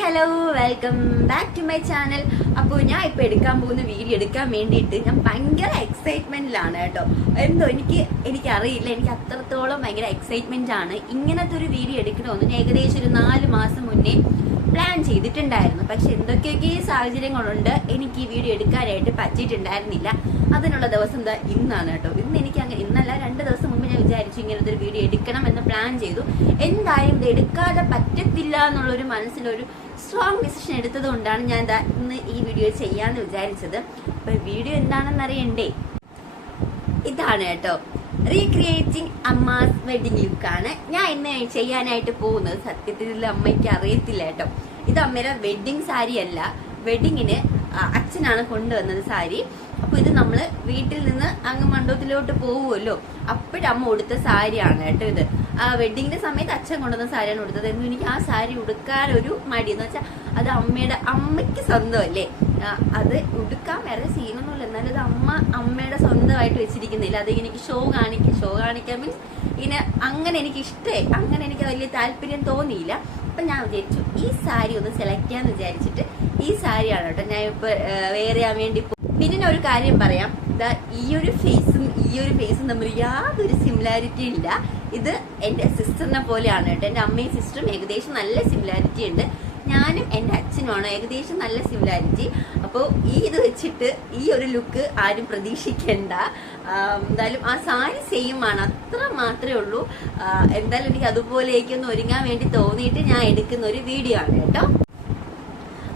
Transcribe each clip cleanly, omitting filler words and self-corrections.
Hello welcome back to my channel. അപ്പോൾ ഞാൻ ഇപ്പൊ എടുക്കാൻ പോകുന്ന വീഡിയോ എടുക്കാൻ വേണ്ടിയിട്ട് ഞാൻ ഭയങ്കര എക്സൈറ്റ്മെന്റിലാണ് കേട്ടോ. എന്തോ എനിക്കറിയില്ല, എനിക്ക് അത്രത്തോളം ഭയങ്കര എക്സൈറ്റ്മെന്റ് ആണ്. ഇങ്ങനത്തെ ഒരു വീഡിയോ എടുക്കണമെന്ന് ഞാൻ ഏകദേശം ഒരു 4 മാസം മുന്നേ പ്ലാൻ ചെയ്തിട്ടുണ്ടായിരുന്നു. പക്ഷെ എന്തൊക്കെയൊക്കെ സാഹചര്യങ്ങളുണ്ട് എനിക്ക് ഈ വീഡിയോ എടുക്കാനായിട്ട് പറ്റിയിട്ടുണ്ടായിരുന്നില്ല. അതിനുള്ള ദിവസം എന്താ ഇന്നാണ് കേട്ടോ. ഇന്നല്ല 2 ദിവസം മുമ്പ് ഞാൻ വിചാരിച്ചു ഇങ്ങനത്തെ ഒരു വീഡിയോ എടുക്കണം എന്ന് പ്ലാൻ ചെയ്തു. എന്തായാലും ഇത് എടുക്കാതെ പറ്റത്തില്ല എന്നുള്ളൊരു മനസ്സിലൊരു സ്ട്രോങ് ഡിസിഷൻ എടുത്തത് കൊണ്ടാണ് ഞാൻ ഇന്ന് ഈ വീഡിയോ ചെയ്യാന്ന് വിചാരിച്ചത്. അപ്പൊ വീഡിയോ എന്താണെന്ന് അറിയണ്ടേ? ഇതാണ് കേട്ടോ, റീക്രിയേറ്റിംഗ് അമ്മാസ് വെഡിങ് ലുക്കാണ് ഞാൻ ഇന്ന് ചെയ്യാനായിട്ട് പോകുന്നത്. സത്യത്തിൽ അമ്മയ്ക്ക് അറിയത്തില്ല കേട്ടോ. ഇത് അമ്മയുടെ വെഡിങ് സാരി അല്ല, വെഡിങ്ങിന് അച്ഛനാണ് കൊണ്ടുവന്നത് സാരി. അപ്പൊ ഇത് നമ്മള് വീട്ടിൽ നിന്ന് അങ്ങ് മണ്ഡപത്തിലോട്ട് പോകുമല്ലോ, അപ്പോഴമ്മ ഉടുത്ത സാരിയാണ് കേട്ടോ ഇത്. ആ വെഡിങ്ങിന്റെ സമയത്ത് അച്ഛൻ കൊണ്ടുവന്ന സാരിയാണ് ഉടുത്തത്. എന്നും എനിക്ക് ആ സാരി ഉടുക്കാൻ ഒരു മടി എന്ന് വെച്ചാൽ അത് അമ്മയ്ക്ക് സ്വന്തമല്ലേ, അത് ഉടുക്കാൻ വേറെ സീനൊന്നുമില്ല. എന്നാലും ഇത് അമ്മയുടെ സ്വന്തമായിട്ട് വെച്ചിരിക്കുന്നില്ല. അത് എനിക്ക് ഷോ കാണിക്കാൻ മീൻസ് ഇങ്ങനെ അങ്ങനെ എനിക്ക് ഇഷ്ടേ, അങ്ങനെ എനിക്ക് വലിയ താല്പര്യം തോന്നിയില്ല. അപ്പൊ ഞാൻ വിചാരിച്ചു ഈ സാരി ഒന്ന് സെലക്ട് ചെയ്യാന്ന് വിചാരിച്ചിട്ട് ഈ സാരിയാണ് കേട്ടോ ഞാൻ ഇപ്പൊ വെയർ ചെയ്യാൻ വേണ്ടി. പിന്നെ ഒരു കാര്യം പറയാം, ഈ ഒരു ഫേസും തമ്മിൽ യാതൊരു സിമിലാരിറ്റി ഇല്ല. ഇത് എന്റെ സിസ്റ്ററിനെ പോലെയാണ് കേട്ടോ. എന്റെ അമ്മയും സിസ്റ്ററും ഏകദേശം നല്ല സിമിലാരിറ്റി ഉണ്ട്. ഞാനും എന്റെ അച്ഛനുമാണ് ഏകദേശം നല്ല സിമിലാരിറ്റി. അപ്പോൾ ഇത് വെച്ചിട്ട് ഈ ഒരു ലുക്ക് ആരും പ്രതീക്ഷിക്കണ്ട. എന്തായാലും ആ സാരി സെയിം ആണ്, അത്ര മാത്രമേ ഉള്ളൂ. എന്തായാലും എനിക്ക് അതുപോലെയൊക്കെ ഒരുങ്ങാൻ വേണ്ടി തോന്നിയിട്ട് ഞാൻ എടുക്കുന്ന ഒരു വീഡിയോ ആണ് കേട്ടോ.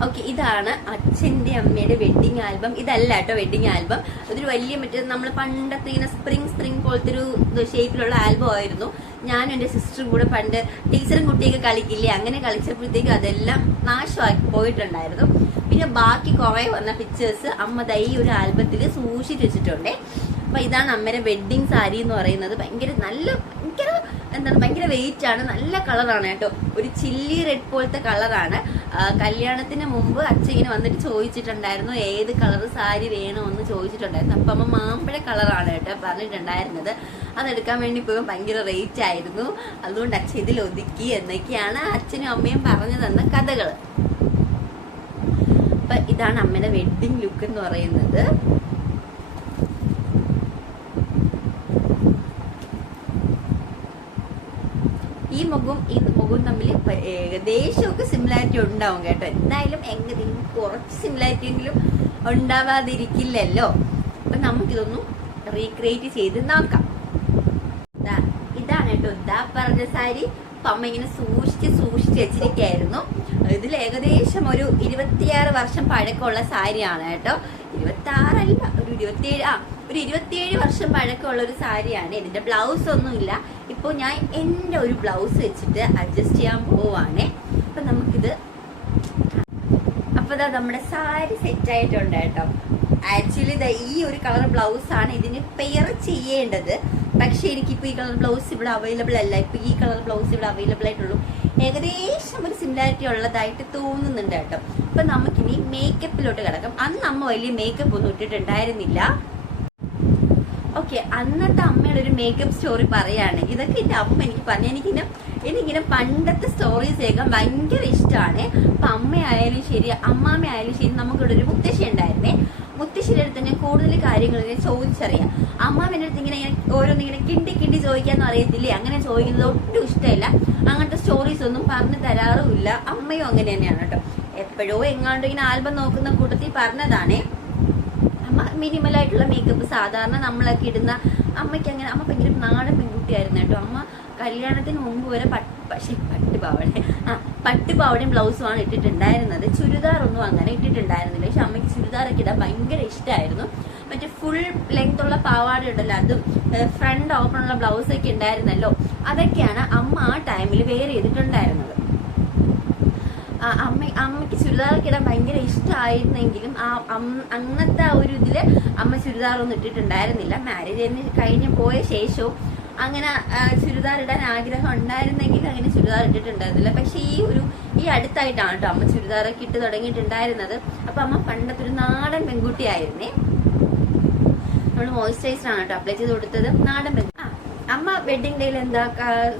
ഓക്കെ, ഇതാണ് അച്ഛന്റെ അമ്മയുടെ വെഡിങ് ആൽബം. ഇതല്ല കേട്ടോ വെഡിങ് ആൽബം, അതൊരു വലിയ മറ്റേ നമ്മൾ പണ്ടത്തെ ഇങ്ങനെ സ്പ്രിങ് പോലത്തെ ഒരു ഷേപ്പിലുള്ള ആൽബം ആയിരുന്നു. ഞാനും എന്റെ സിസ്റ്ററും കൂടെ പണ്ട് ടീച്ചറും കുട്ടിയൊക്കെ കളിക്കില്ലേ, അങ്ങനെ കളിച്ചപ്പോഴത്തേക്ക് അതെല്ലാം നാശമാക്കി പോയിട്ടുണ്ടായിരുന്നു. പിന്നെ ബാക്കി കുറെ വന്ന പിക്ചേഴ്സ് അമ്മ ഈ ഒരു ആൽബത്തിൽ സൂക്ഷിച്ചു വെച്ചിട്ടുണ്ടേ. അപ്പൊ ഇതാണ് അമ്മയുടെ വെഡിങ് സാരി എന്ന് പറയുന്നത്. ഭയങ്കര വെയിറ്റ് ആണ്, നല്ല കളറാണ് കേട്ടോ. ഒരു ചില്ലി റെഡ് പോലത്തെ കളറാണ്. കല്യാണത്തിന് മുമ്പ് അച്ഛൻ ഇങ്ങനെ വന്നിട്ട് ചോദിച്ചിട്ടുണ്ടായിരുന്നു ഏത് കളർ സാരി വേണമെന്ന് ചോദിച്ചിട്ടുണ്ടായിരുന്നു. അപ്പൊ അമ്മ മാമ്പഴ കളറാണ് കേട്ടോ പറഞ്ഞിട്ടുണ്ടായിരുന്നത്. അതെടുക്കാൻ വേണ്ടി പോയി ഭയങ്കര റേറ്റ് ആയിരുന്നു. അതുകൊണ്ട് അച്ഛൻ ഇതിൽ ഒതുക്കി എന്നൊക്കെയാണ് അച്ഛനും അമ്മയും പറഞ്ഞു തന്ന കഥകള്. അപ്പൊ ഇതാണ് അമ്മയുടെ വെഡിങ് ലുക്ക് എന്ന് പറയുന്നത്. ഈ മുഖവും തമ്മിൽ ഏകദേശമൊക്കെ സിമിലാരിറ്റി ഉണ്ടാവും കേട്ടോ. എന്തായാലും എങ്ങനെയും കുറച്ച് സിമിലാരിറ്റി എങ്കിലും ഉണ്ടാവാതിരിക്കില്ലല്ലോ. അപ്പൊ നമുക്കിതൊന്നും റീക്രിയേറ്റ് ചെയ്ത് നോക്കാം. ഇതാണ് കേട്ടോ പറഞ്ഞ സാരി. അപ്പൊ അമ്മ ഇങ്ങനെ സൂക്ഷിച്ച് വെച്ചിരിക്കായിരുന്നു. ഇതിൽ ഏകദേശം ഒരു 26 വർഷം പഴക്കമുള്ള സാരിയാണ് കേട്ടോ. 26 അല്ല, ഒരു 27 വർഷം പഴക്കമുള്ള ഒരു സാരിയാണ്. ഇതിന്റെ ബ്ലൗസ് ഒന്നുമില്ല. ഇപ്പൊ ഞാൻ എന്റെ ഒരു ബ്ലൗസ് വെച്ചിട്ട് അഡ്ജസ്റ്റ് ചെയ്യാൻ പോവാണേ. അപ്പൊ നമുക്കിത് നമ്മുടെ സാരി സെറ്റ് ആയിട്ടുണ്ട് കേട്ടോ. ആക്ച്വലി ഈ ഒരു കളർ ബ്ലൗസ് ആണ് ഇതിന് പെയർ ചെയ്യേണ്ടത്. പക്ഷെ എനിക്കിപ്പോ ഈ കളർ ബ്ലൗസ് ഇവിടെ അവൈലബിൾ അല്ല. ഇപ്പൊ ഈ കളർ ബ്ലൗസ് ഇവിടെ അവൈലബിൾ ആയിട്ടുള്ളൂ. ഏകദേശം ഒരു സിമിലാരിറ്റി ഉള്ളതായിട്ട് തോന്നുന്നുണ്ട് കേട്ടോ. അപ്പൊ നമുക്കിനി മേക്കപ്പിലോട്ട് കിടക്കാം. അന്ന് അമ്മ വലിയ മേക്കപ്പ് ഒന്നും ഇട്ടിട്ടുണ്ടായിരുന്നില്ല. ഓക്കെ, അന്നത്തെ അമ്മയുടെ ഒരു മേക്കപ്പ് സ്റ്റോറി പറയാണ്. ഇതൊക്കെ എന്റെ അമ്മ എനിക്ക് പറഞ്ഞു. എനിക്കിങ്ങനെ പണ്ടത്തെ സ്റ്റോറീസ് കേൾക്കാൻ ഭയങ്കര ഇഷ്ടമാണ്. അപ്പൊ അമ്മയായാലും ശരി അമ്മാമ്മയായാലും ശരി നമുക്കിവിടെ ഒരു മുത്തശ്ശി ഉണ്ടായിരുന്നേ. മുത്തശ്ശിയുടെ അടുത്ത് തന്നെ കൂടുതൽ കാര്യങ്ങൾ ഇങ്ങനെ ചോദിച്ചറിയാം. അമ്മാമ്മേന്റെ അടുത്ത് ഇങ്ങനെ ഓരോന്നിങ്ങനെ കിണ്ടി ചോദിക്കാന്ന് അറിയത്തില്ലേ, അങ്ങനെ ചോദിക്കുന്നത് ഒട്ടും ഇഷ്ടമില്ല. അങ്ങനത്തെ സ്റ്റോറീസ് ഒന്നും പറഞ്ഞു തരാറുമില്ല. അമ്മയും അങ്ങനെ തന്നെയാണ് കേട്ടോ. എപ്പോഴോ എങ്ങാണ്ട് ഇങ്ങനെ ആൽബം നോക്കുന്ന കൂട്ടത്തിൽ പറഞ്ഞതാണേ. അമ്മ മിനിമൽ ആയിട്ടുള്ള മേക്കപ്പ് സാധാരണ നമ്മളൊക്കെ ഇടുന്ന. അമ്മയ്ക്ക് അങ്ങനെ, അമ്മ ഭയങ്കര നാടൻ പെൺകുട്ടിയായിരുന്നു കേട്ടോ. അമ്മ കല്യാണത്തിന് മുമ്പ് വരെ പട്ടുപാവടയും ബ്ലൗസുമാണ് ഇട്ടിട്ടുണ്ടായിരുന്നത്. ചുരിദാർ ഒന്നും അങ്ങനെ ഇട്ടിട്ടുണ്ടായിരുന്നില്ല. പക്ഷെ അമ്മയ്ക്ക് ചുരിദാറൊക്കെ ഇടാൻ ഭയങ്കര ഇഷ്ടമായിരുന്നു. മറ്റേ ഫുൾ ലെങ്ത് ഉള്ള പാവാട ഉണ്ടല്ലോ, അതും ഫ്രണ്ട് ഓപ്പൺ ഉള്ള ബ്ലൗസ് ഒക്കെ ഉണ്ടായിരുന്നല്ലോ, അതൊക്കെയാണ് അമ്മ ആ ടൈമിൽ വെയർ ചെയ്തിട്ടുണ്ടായിരുന്നത്. അമ്മയ്ക്ക് ചുരിദാറൊക്കെ ഇടാൻ ഭയങ്കര ഇഷ്ടമായിരുന്നെങ്കിലും അന്നത്തെ ആ ഒരു ഇതില് അമ്മ ചുരിദാറൊന്നും ഇട്ടിട്ടുണ്ടായിരുന്നില്ല. മാരേജ് കഴിഞ്ഞ് പോയ ശേഷവും അങ്ങനെ ചുരിദാർ ഇടാൻ ആഗ്രഹം ഉണ്ടായിരുന്നെങ്കിൽ അങ്ങനെ ചുരിദാർ ഇട്ടിട്ടുണ്ടായിരുന്നില്ല. പക്ഷെ ഈ അടുത്തായിട്ടാണ് കേട്ടോ അമ്മ ചുരിദാറൊക്കെ ഇട്ട് തുടങ്ങിയിട്ടുണ്ടായിരുന്നത്. അപ്പൊ അമ്മ പണ്ടത്തെ ഒരു നാടൻ പെൺകുട്ടിയായിരുന്നേ. നമ്മൾ മോയ്സ്ചറൈസർ ആണ് കേട്ടോ അപ്ലൈ ചെയ്ത് കൊടുത്തത്. നാടൻ അമ്മ വെഡിങ് ഡേയിൽ എന്താ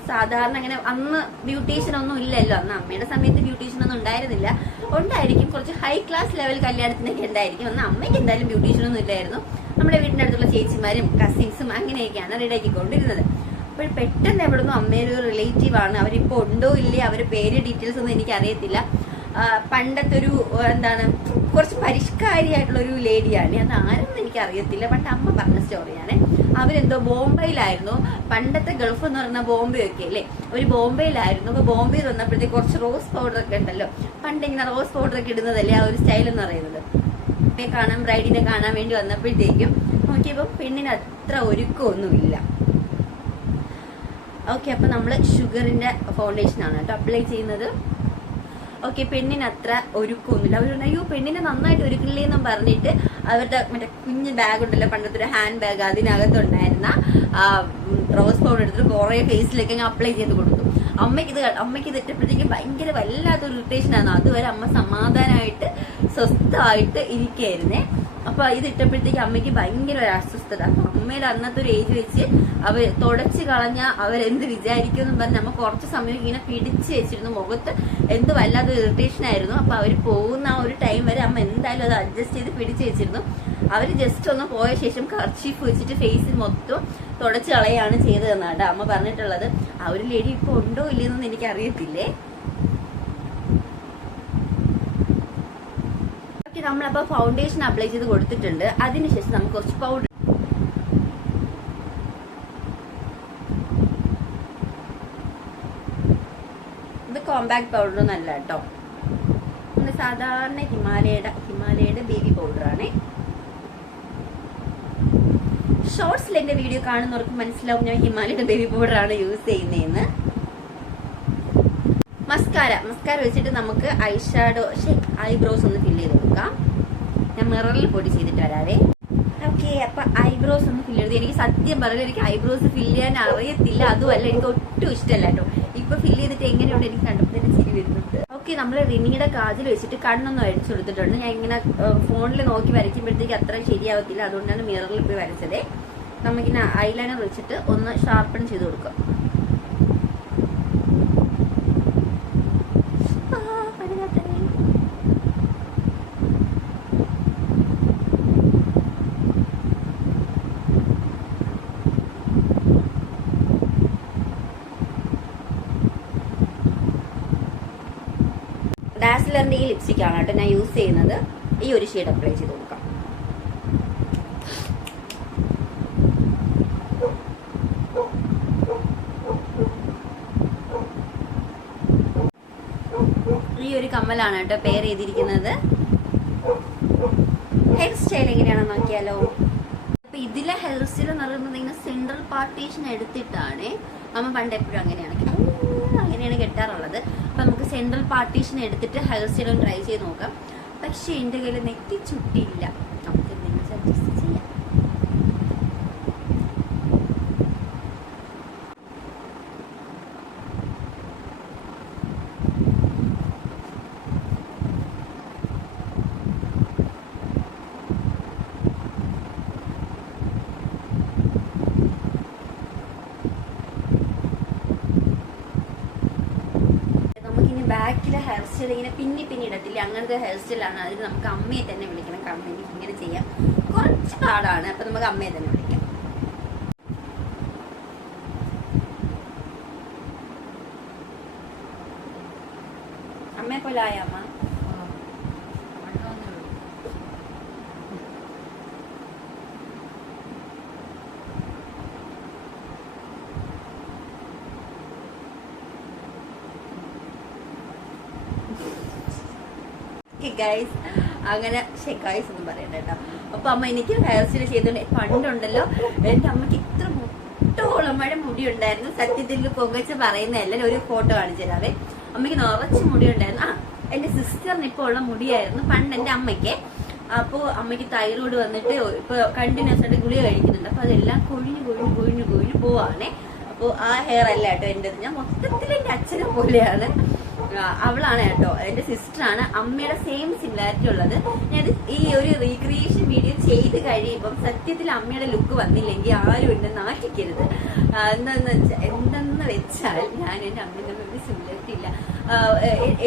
സാധാരണ അങ്ങനെ അന്ന് ബ്യൂട്ടീഷ്യൻ ഒന്നും ഇല്ലല്ലോ, അന്ന് അമ്മയുടെ സമയത്ത് ബ്യൂട്ടീഷ്യൻ ഒന്നും ഉണ്ടായിരുന്നില്ല. ഉണ്ടായിരിക്കും കുറച്ച് ഹൈ ക്ലാസ് ലെവൽ കല്യാണത്തിനൊക്കെ ഉണ്ടായിരിക്കും. അന്ന് അമ്മയ്ക്ക് എന്തായാലും ബ്യൂട്ടീഷ്യൻ ഒന്നും ഇല്ലായിരുന്നു. നമ്മുടെ വീടിന്റെ അടുത്തുള്ള ചേച്ചിമാരും കസിൻസും അങ്ങനെയൊക്കെയാണ് റെഡിയാക്കി കൊണ്ടിരുന്നത്. അപ്പോൾ പെട്ടെന്ന് എവിടുന്നോ അമ്മയുടെ ഒരു റിലേറ്റീവ് ആണ്, അവരിപ്പോ ഉണ്ടോ ഇല്ലേ, അവരുടെ പേര് ഡീറ്റെയിൽസ് ഒന്നും എനിക്ക് അറിയത്തില്ല. പണ്ടത്തെ ഒരു എന്താണ് കുറച്ച് പരിഷ്കാരിയായിട്ടുള്ള ഒരു ലേഡിയാണ്, അത് ആരെന്ന് എനിക്ക് അറിയത്തില്ല. പണ്ട് അമ്മ പറഞ്ഞ സ്റ്റോറിയാണ്. അവരെന്തോ ബോംബെയിലായിരുന്നു, പണ്ടത്തെ ഗൾഫ് എന്ന് പറഞ്ഞാൽ ബോംബെ ഒക്കെ അല്ലേ, ഒരു ബോംബെയിലായിരുന്നു. അപ്പൊ ബോംബെയിൽ വന്നപ്പോഴത്തേക്ക് കുറച്ച് റോസ് പൗഡർ ഒക്കെ ഉണ്ടല്ലോ, പണ്ട് ഇങ്ങനെ റോസ് പൗഡർ ഒക്കെ ഇടുന്നതല്ലേ ആ ഒരു സ്റ്റൈൽ എന്ന് പറയുന്നത്. കാണാൻ ബ്രൈഡിനെ കാണാൻ വേണ്ടി വന്നപ്പോഴത്തേക്കും നോക്കിയപ്പോൾ പെണ്ണിന് അത്ര ഒരുക്കമൊന്നുമില്ല. ഓക്കെ, അപ്പൊ നമ്മള് ഷുഗറിന്റെ ഫൗണ്ടേഷൻ ആണ് കേട്ടോ അപ്ലൈ ചെയ്യുന്നത്. ഓക്കെ, പെണ്ണിന് അത്ര ഒരുക്കൊന്നുമില്ല. അവർ അയ്യോ പെണ്ണിനെ നന്നായിട്ട് ഒരുക്കില്ലേ എന്നും പറഞ്ഞിട്ട് അവരുടെ മറ്റേ കുഞ്ഞ് ബാഗ് ഉണ്ടല്ലോ, പണ്ടത്തെ ഒരു ഹാൻഡ് ബാഗ്, അതിനകത്തുണ്ടായിരുന്ന റോസ് പൗഡർ എടുത്തിട്ട് കുറെ ഫേസിലേക്ക് അപ്ലൈ ചെയ്ത് കൊടുത്തു. അമ്മയ്ക്ക് ഇത് ഇട്ടപ്പോഴത്തേക്ക് ഭയങ്കര വല്ലാത്തൊരു ഇറിറ്റേഷൻ ആണ്. അതുവരെ അമ്മ സമാധാനമായിട്ട് സ്വസ്ഥമായിട്ട് ഇരിക്കായിരുന്നേ. അപ്പൊ ഇത് ഇട്ടപ്പോഴത്തേക്ക് അമ്മയ്ക്ക് ഭയങ്കര ഒരു അസ്വസ്ഥത. അപ്പൊ അമ്മയുടെ അന്നത്തെ ഒരു ഏജ് വെച്ച് അവർ തുടച്ചു കളഞ്ഞ അവരെന്ത് വിചാരിക്കും എന്ന് പറഞ്ഞ് നമ്മ കുറച്ച് സമയം ഇങ്ങനെ പിടിച്ചു വെച്ചിരുന്നു. മുഖത്ത് എന്ത് വല്ലാത്തൊരു ഇറിറ്റേഷൻ ആയിരുന്നു. അപ്പൊ അവര് പോകുന്ന ആ ഒരു ടൈം വരെ അമ്മ എന്തായാലും അത് അഡ്ജസ്റ്റ് ചെയ്ത് പിടിച്ചു വെച്ചിരുന്നു. അവര് ജസ്റ്റ് ഒന്ന് പോയ ശേഷം കർച്ചീഫ് വെച്ചിട്ട് ഫേസിൽ മൊത്തം തുടച്ചു കളയാണ് ചെയ്തതെന്നാണ് അമ്മ പറഞ്ഞിട്ടുള്ളത്. ആ ഒരു ലേഡി ഇപ്പൊ ഉണ്ടോ ഇല്ലെന്നൊന്നും എനിക്ക് അറിയത്തില്ലേ. നമ്മളപ്പോ ഫൗണ്ടേഷൻ അപ്ലൈ ചെയ്ത് കൊടുത്തിട്ടുണ്ട്. അതിനുശേഷം നമുക്ക് കുറച്ച് പൗഡർ, ഇത് കോമ്പാക്ട് പൗഡർ ഒന്നല്ല കേട്ടോ, സാധാരണ ഹിമാലയയുടെ ബേബി പൗഡറാണ്. ഷോർട്സിൽ എന്റെ വീഡിയോ കാണുന്നവർക്ക് മനസ്സിലാവും ഞാൻ ഹിമാലയയുടെ ബേബി പൗഡറാണ് യൂസ് ചെയ്യുന്നതെന്ന്. മസ്കാര വെച്ചിട്ട് നമുക്ക് ഐബ്രോസ് ഒന്ന് ഫില്ല് ചെയ്ത് കൊടുക്കാം. ഞാൻ മിററിൽ പൊടി ചെയ്തിട്ട് വരാവേ. ഓക്കെ, അപ്പൊ ഐബ്രോസ് ഒന്ന് ഫില്ല് ചെയ്ത്, എനിക്ക് സത്യം പറഞ്ഞാൽ എനിക്ക് ഐബ്രോസ് ഫില്ല് ചെയ്യാൻ അറിയത്തില്ല. അതുമല്ല എനിക്ക് ഒട്ടും ഇഷ്ടമല്ല കേട്ടോ. ഇപ്പൊ ഫില്ല് ചെയ്തിട്ട് എങ്ങനെയുണ്ട് എനിക്ക് കണ്ടപ്പോൾ തന്നെ ചിരി വരുന്നുണ്ട്. ഓക്കെ, നമ്മൾ റിനിയുടെ കാജിൽ വെച്ചിട്ട് കണ്ണൊന്നും അടിച്ചു കൊടുത്തിട്ടുണ്ട്. ഞാൻ ഇങ്ങനെ ഫോണിൽ നോക്കി വരയ്ക്കുമ്പോഴത്തേക്ക് അത്ര ശരിയാവത്തില്ല, അതുകൊണ്ടാണ് മിററിൽ പോയി വരച്ചത്. നമുക്കിങ്ങനെ ഐലൈനർ വെച്ചിട്ട് ഒന്ന് ഷാർപ്പൺ ചെയ്ത് കൊടുക്കാം. ഡാസ്ലറിന്റെ ഈ ലിപ്സ്റ്റിക് ആണ് കേട്ടോ ഞാൻ യൂസ് ചെയ്യുന്നത്. ഈ ഒരു ഷെയ്ഡ് അപ്ലൈ ചെയ്ത് കൊടുക്കാം. ഈ ഒരു കമ്മലാണ് കേട്ടോ പെയർ ചെയ്തിരിക്കുന്നത്. ഹെയർ സ്റ്റൈൽ എങ്ങനെയാണെന്ന് നോക്കിയാലോ. അപ്പൊ ഇതിലെ ഹെയർ സ്റ്റൈൽ എന്ന് പറയുന്നത് ഇങ്ങനെ സെൻട്രൽ പാർട്ടീഷൻ എടുത്തിട്ടാണ് അമ്മ പണ്ട് എപ്പോഴും അങ്ങനെയാണ് കെട്ടാറുള്ളത്. അപ്പൊ നമുക്ക് സെൻട്രൽ പാർട്ടീഷൻ എടുത്തിട്ട് ഹെയർ സ്റ്റൈൽ ഒന്ന് ട്രൈ ചെയ്ത് നോക്കാം. പക്ഷെ എന്റെ കയ്യിൽ നെറ്റി ചുട്ടിയില്ല, നമുക്ക് എന്തെങ്കിലും അഡ്ജസ്റ്റ് ചെയ്യാം. ബാക്കിലെ ഹെയർ സ്റ്റൈൽ ഇങ്ങനെ പിന്നി ഇടത്തില്ല, അങ്ങനത്തെ ഹെയർ സ്റ്റൈലാണ്. അതിന് നമുക്ക് അമ്മയെ തന്നെ വിളിക്കണം. കാരണം എനിക്ക് ഇങ്ങനെ ചെയ്യാം കുറച്ച് പാടാണ്. അപ്പൊ നമുക്ക് അമ്മയെ തന്നെ വിളിക്കാം. അമ്മയെ പോലെ ആയ അമ്മ ഗൈസ് അങ്ങനെ ഗൈസ് ഒന്നും പറയണ്ട കേട്ടോ. അപ്പൊ അമ്മ എനിക്ക് ഹെയർ സ്റ്റൈൽ ചെയ്തോണ്ട് പണ്ടുണ്ടല്ലോ എന്റെ അമ്മക്ക് ഇത്ര മുട്ടോളം മുടി ഉണ്ടായിരുന്നു. സത്യത്തിൽ പൊങ്ങച്ച് പറയുന്നതല്ല, ഒരു ഫോട്ടോ കാണിച്ചു തരാവേ. അമ്മയ്ക്ക് നിറച്ച് മുടി ഉണ്ടായിരുന്നു. എന്റെ സിസ്റ്ററിന് ഇപ്പൊ ഉള്ള മുടിയായിരുന്നു പണ്ട് എന്റെ അമ്മയ്ക്ക്. അപ്പൊ അമ്മയ്ക്ക് തൈറോയ്ഡ് വന്നിട്ട് ഇപ്പൊ കണ്ടിന്യൂസ് ആയിട്ട് ഗുളിക കഴിക്കുന്നുണ്ട്. അപ്പൊ അതെല്ലാം കൊഴിഞ്ഞു പോവാണേ. അപ്പൊ ആ ഹെയർ അല്ല കേട്ടോ എന്റേത്. ഞാൻ മൊത്തത്തിൽ എന്റെ അച്ഛനെ പോലെയാണ്. അവളാണ് കേട്ടോ, എന്റെ സിസ്റ്ററാണ്. അമ്മയുടെ സെയിം സിമിലാരിറ്റി ഉള്ളത്. ഞാൻ ഈ ഒരു റീക്രിയേഷൻ വീഡിയോ ചെയ്ത് കഴിയുമ്പം സത്യത്തിൽ അമ്മയുടെ ലുക്ക് വന്നില്ലെങ്കിൽ ആരും എന്നെ നാട്ടിക്കരുത്. എന്തെന്ന് വെച്ചാൽ ഞാൻ എന്റെ അമ്മയുടെ തമ്മിൽ സിമിലാരിറ്റി ഇല്ല.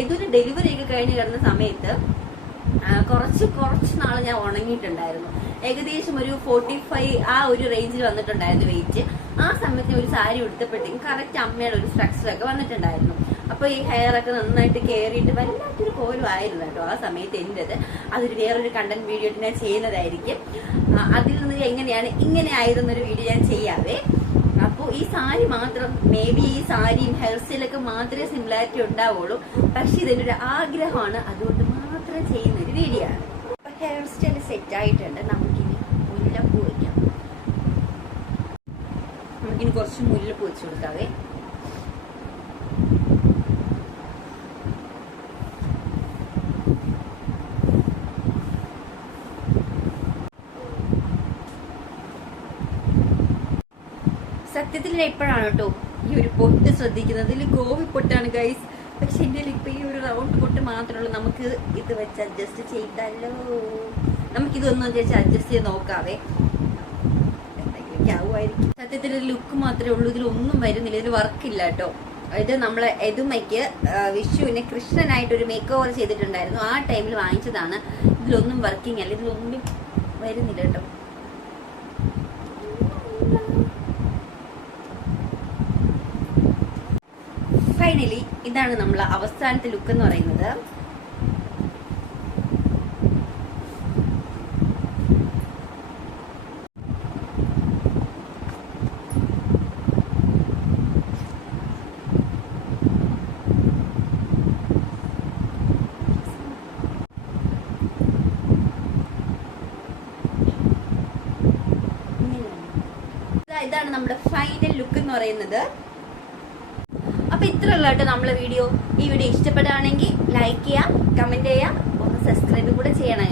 ഏതൊരു ഡെലിവറി ഒക്കെ കഴിഞ്ഞ് കിടന്ന സമയത്ത് കുറച്ച് നാൾ ഞാൻ ഉണങ്ങിയിട്ടുണ്ടായിരുന്നു. ഏകദേശം ഒരു 45 ആ ഒരു റേഞ്ചിൽ വന്നിട്ടുണ്ടായിരുന്നു വെയിറ്റ്. ആ സമയത്ത് ഒരു സാരി ഉടുത്തപ്പോഴത്തേക്കും കറക്റ്റ് അമ്മയുടെ ഒരു സ്ട്രക്ചർ ഒക്കെ വന്നിട്ടുണ്ടായിരുന്നു. അപ്പൊ ഈ ഹെയർ ഒക്കെ നന്നായിട്ട് കയറിയിട്ട് വല്ലാത്തൊരു കോലും ആയിരുന്നു കേട്ടോ ആ സമയത്ത് എന്റേത്. അതൊരു വേറൊരു കണ്ടന്റ് വീഡിയോ ഞാൻ ചെയ്യുന്നതായിരിക്കും. അതിൽ നിന്ന് എങ്ങനെയാണ് ഇങ്ങനെ ആയിരുന്നൊരു വീഡിയോ ഞാൻ ചെയ്യാവേ. അപ്പോൾ ഈ സാരി മാത്രം, മേ ബി ഈ സാരിയും ഹെയർ സ്റ്റൈലൊക്കെ മാത്രമേ സിമിലാരിറ്റി ഉണ്ടാവുള്ളൂ. പക്ഷെ ഇതിന്റെ ഒരു ആഗ്രഹമാണ്, അതുകൊണ്ട് മാത്രം ചെയ്യുന്ന ഒരു വീഡിയോ ആണ്. അപ്പൊ ഹെയർ സ്റ്റൈൽ സെറ്റ് ആയിട്ടുണ്ട്. നമുക്കിനി മുല്ലപ്പൂ വയ്ക്കാം. നമുക്കിനി കുറച്ച് മുല്ലപ്പൂ വെച്ച് കൊടുക്കാവേ. സത്യത്തിൽ എപ്പോഴാണ് കേട്ടോ ഈ ഒരു പൊട്ട് ശ്രദ്ധിക്കുന്നത്. ഇതിൽ ഗോവി പൊട്ടാണ് ഗൈസ്. പക്ഷെ എന്റെ ഇപ്പൊ ഈ ഒരു റൗണ്ട് പൊട്ട് മാത്രമേ ഉള്ളൂ. നമുക്ക് ഇത് വെച്ച് അഡ്ജസ്റ്റ് ചെയ്താലോ? നമുക്കിതൊന്നും വെച്ച് അഡ്ജസ്റ്റ് ചെയ്ത് നോക്കാവേ, എന്തെങ്കിലും ആവുമായിരിക്കും. സത്യത്തിൽ ലുക്ക് മാത്രമേ ഉള്ളൂ, ഇതിലൊന്നും വരുന്നില്ല. ഇതിൽ വർക്കില്ല കേട്ടോ. ഇത് നമ്മളെ എതുമയ്ക്ക് വിഷുവിന് കൃഷ്ണനായിട്ട് ഒരു മേക്ക് ഓവർ ചെയ്തിട്ടുണ്ടായിരുന്നു. ആ ടൈമിൽ വാങ്ങിച്ചതാണ്. ഇതിലൊന്നും വർക്കിംഗ് അല്ല, ഇതിലൊന്നും വരുന്നില്ല കേട്ടോ. ഫൈനലി ഇതാണ് നമ്മളെ അവസാനത്തെ ലുക്ക് എന്ന് പറയുന്നത്. ഇതാണ് നമ്മുടെ ഫൈനൽ ലുക്ക് എന്ന് പറയുന്നത്. അപ്പൊ ഇത്രയുള്ള നമ്മളെ വീഡിയോ. ഈ വീഡിയോ ഇഷ്ടപ്പെടുകയാണെങ്കിൽ ലൈക്ക് ചെയ്യാം, കമന്റ് ചെയ്യാം, ഒന്ന് സബ്സ്ക്രൈബ് കൂടെ ചെയ്യണം.